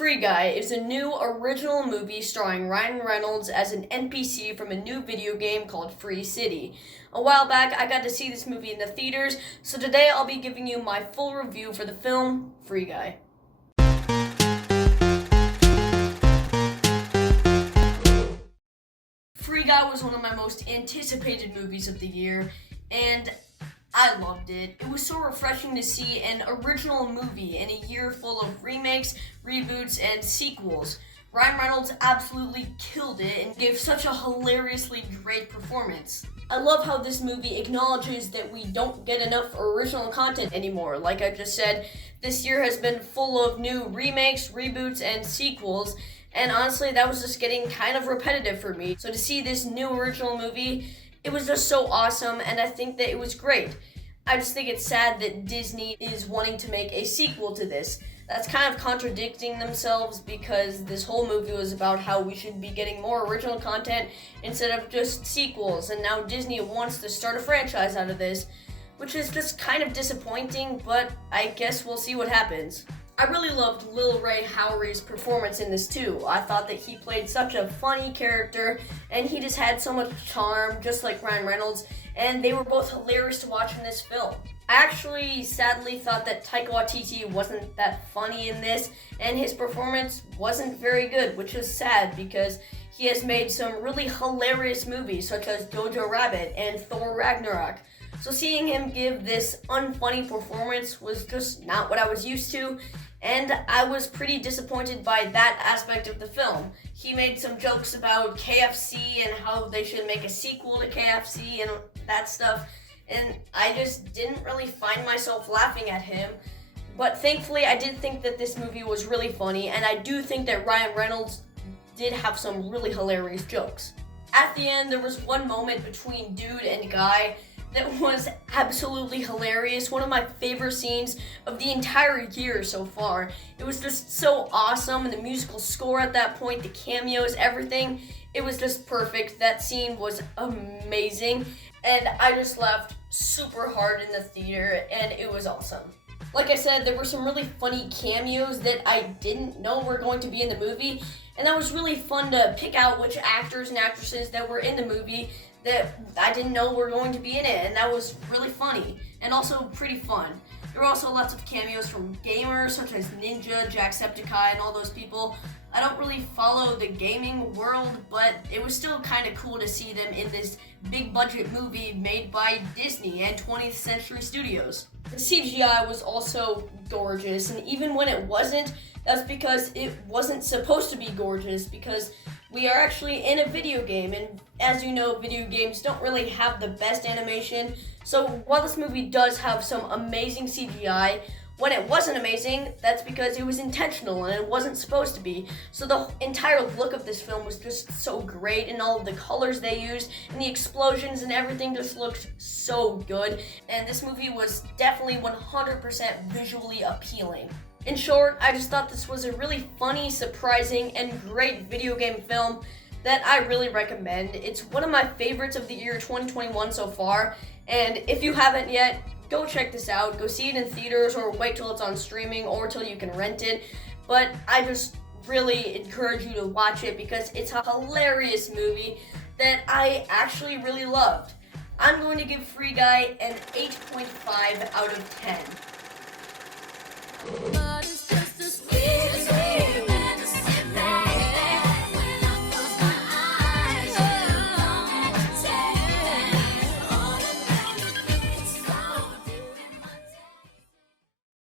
Free Guy is a new original movie starring Ryan Reynolds as an NPC from a new video game called Free City. A while back, I got to see this movie in the theaters, so today I'll be giving you my full review for the film, Free Guy. Free Guy was one of my most anticipated movies of the year, and I loved it. It was so refreshing to see an original movie in a year full of remakes, reboots, and sequels. Ryan Reynolds absolutely killed it and gave such a hilariously great performance. I love how this movie acknowledges that we don't get enough original content anymore. Like I just said, this year has been full of new remakes, reboots, and sequels, and honestly, that was just getting kind of repetitive for me. So to see this new original movie, it was just so awesome, and I think that it was great. I just think it's sad that Disney is wanting to make a sequel to this. That's kind of contradicting themselves because this whole movie was about how we should be getting more original content instead of just sequels, and now Disney wants to start a franchise out of this, which is just kind of disappointing, but I guess we'll see what happens. I really loved Lil Ray Howery's performance in this too. I thought that he played such a funny character, and he just had so much charm, just like Ryan Reynolds, and they were both hilarious to watch in this film. I actually sadly thought that Taika Waititi wasn't that funny in this, and his performance wasn't very good, which is sad because he has made some really hilarious movies such as Jojo Rabbit and Thor Ragnarok. So seeing him give this unfunny performance was just not what I was used to, and I was pretty disappointed by that aspect of the film. He made some jokes about KFC and how they should make a sequel to KFC and that stuff, and I just didn't really find myself laughing at him. But thankfully, I did think that this movie was really funny, and I do think that Ryan Reynolds did have some really hilarious jokes. At the end, there was one moment between Dude and Guy that was absolutely hilarious. One of my favorite scenes of the entire year so far. It was just so awesome, and the musical score at that point, the cameos, everything, it was just perfect. That scene was amazing, and I just laughed super hard in the theater, and it was awesome. Like I said, there were some really funny cameos that I didn't know were going to be in the movie, and that was really fun to pick out which actors and actresses that were in the movie that I didn't know were going to be in it, and that was really funny and also pretty fun. There were also lots of cameos from gamers such as Ninja, Jacksepticeye, and all those people. I don't really follow the gaming world, but it was still kind of cool to see them in this big budget movie made by Disney and 20th Century Studios. The CGI was also gorgeous, and even when it wasn't, that's because it wasn't supposed to be gorgeous, because we are actually in a video game, and as you know, video games don't really have the best animation. So while this movie does have some amazing CGI, when it wasn't amazing, that's because it was intentional and it wasn't supposed to be. So the entire look of this film was just so great, and all of the colors they used and the explosions and everything just looked so good. And this movie was definitely 100% visually appealing. In short, I just thought this was a really funny, surprising, and great video game film that I really recommend. It's one of my favorites of the year 2021 so far, and if you haven't yet, go check this out. Go see it in theaters, or wait till it's on streaming, or till you can rent it. But I just really encourage you to watch it because it's a hilarious movie that I actually really loved. I'm going to give Free Guy an 8.5 out of 10.